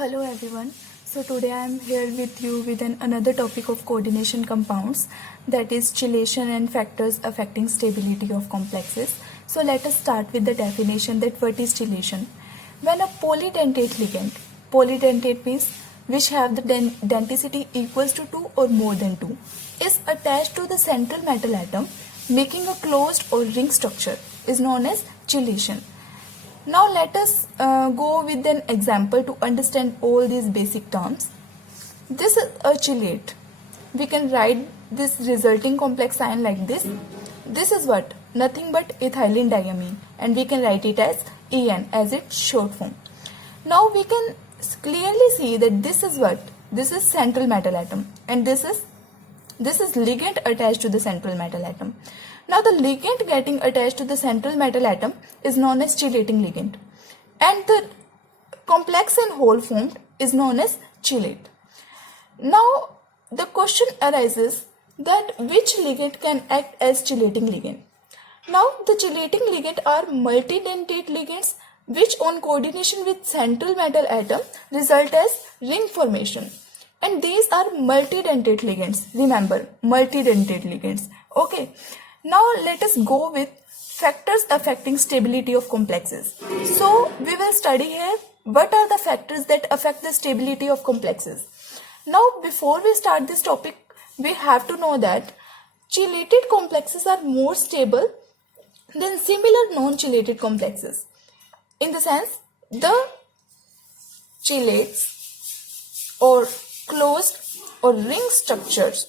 Hello everyone. So today I am here with you with another topic of coordination compounds, that is chelation and factors affecting stability of complexes. So let us start with the definition that what is chelation. When a polydentate ligand, polydentate means which have the denticity equals to 2 or more than 2, is attached to the central metal atom making a closed or ring structure is known as chelation. Now let us go with an example to understand all these basic terms. This is a chelate. We can write this resulting complex ion like this. This is what? Nothing but ethylene diamine, and we can write it as EN as its short form. Now we can clearly see that this is what? This is central metal atom, and this is ligand attached to the central metal atom. Now the ligand getting attached to the central metal atom is known as chelating ligand, and the complex and whole formed is known as chelate. Now the question arises that which ligand can act as chelating ligand. Now the chelating ligand are multidentate ligands which on coordination with central metal atom result as ring formation. And these are multidentate ligands. Remember, multidentate ligands. Okay. Now let us go with factors affecting stability of complexes. So we will study here what are the factors that affect the stability of complexes. Now before we start this topic, we have to know that chelated complexes are more stable than similar non-chelated complexes. In the sense, the chelates or closed or ring structures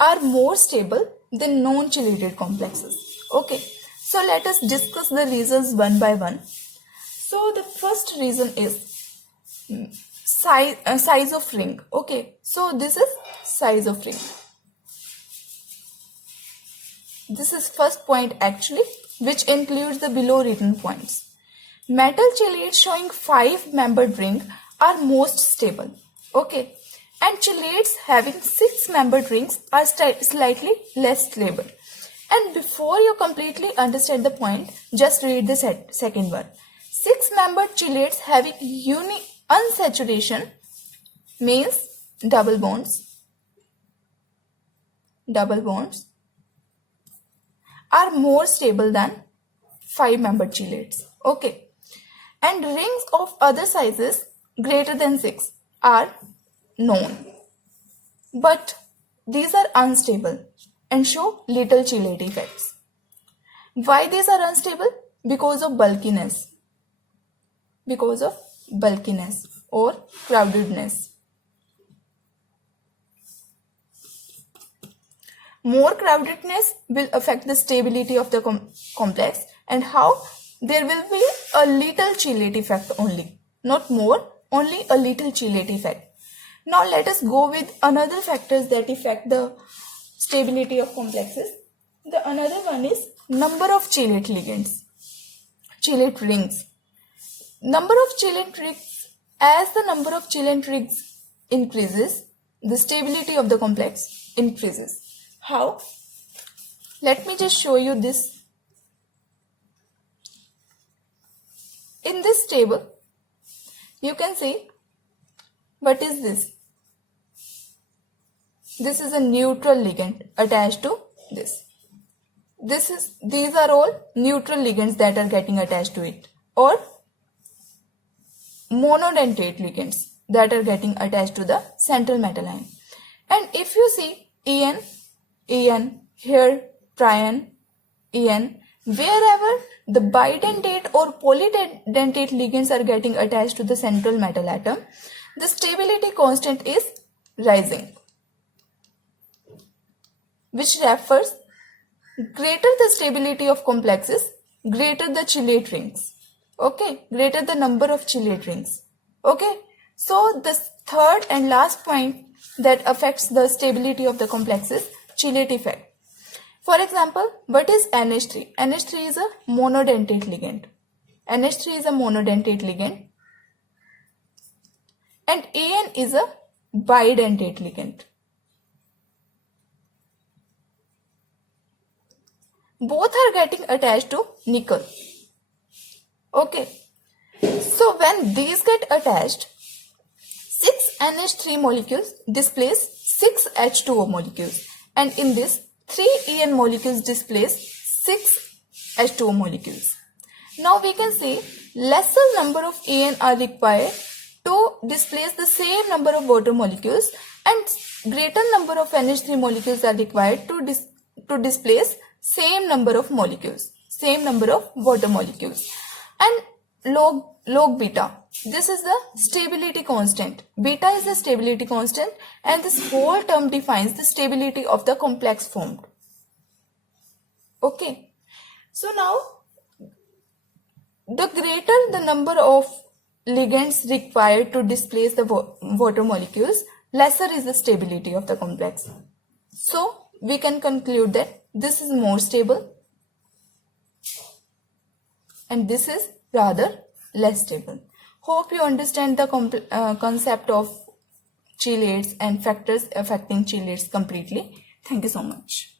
are more stable than non-chelated complexes. Okay, so let us discuss the reasons one by one. So the first reason is size of ring. Okay, so this is size of ring. This is first point actually, which includes the below written points. Metal chelates showing 5-membered ring are most stable. Okay, and chelates having 6-membered rings are slightly less stable. And before you completely understand the point, just read the second one. 6-membered chelates having unsaturation means double bonds are more stable than 5-membered chelates. Okay, and rings of other sizes greater than 6 are known, but these are unstable and show little chelate effects. Why these are unstable? Because of bulkiness or crowdedness. More crowdedness will affect the stability of the complex, and how? There will be a little chelate effect only, not more, only a little chelate effect. Now let us go with another factors that affect the stability of complexes. The another one is number of chelate ligands, chelate rings. Number of chelate rings, as the number of chelate rings increases, the stability of the complex increases. How? Let me just show you this. In this table, you can see what is this. This is a neutral ligand attached to this. These are all neutral ligands that are getting attached to it, or monodentate ligands that are getting attached to the central metal ion. And if you see EN, here trion, EN, wherever the bidentate or polydentate ligands are getting attached to the central metal atom, the stability constant is rising, which refers greater the stability of complexes, greater the chelate rings. Okay, greater the number of chelate rings. Okay, so the third and last point that affects the stability of the complexes, chelate effect. For example, what is NH3? NH3 is a monodentate ligand. NH3 is a monodentate ligand. And AN is a bidentate ligand. Both are getting attached to nickel. Okay. So when these get attached, 6 NH3 molecules displace 6 H2O molecules, and in this 3 EN molecules displace 6 H2O molecules. Now we can see lesser number of EN are required to displace the same number of water molecules, and greater number of NH3 molecules are required to displace same number of molecules, same number of water molecules. And log beta, this is the stability constant. Beta is the stability constant, and this whole term defines the stability of the complex formed. Okay, so now the greater the number of ligands required to displace the water molecules, lesser is the stability of the complex. So we can conclude that this is more stable and this is rather less stable. Hope you understand the concept of chelates and factors affecting chelates completely. Thank you so much.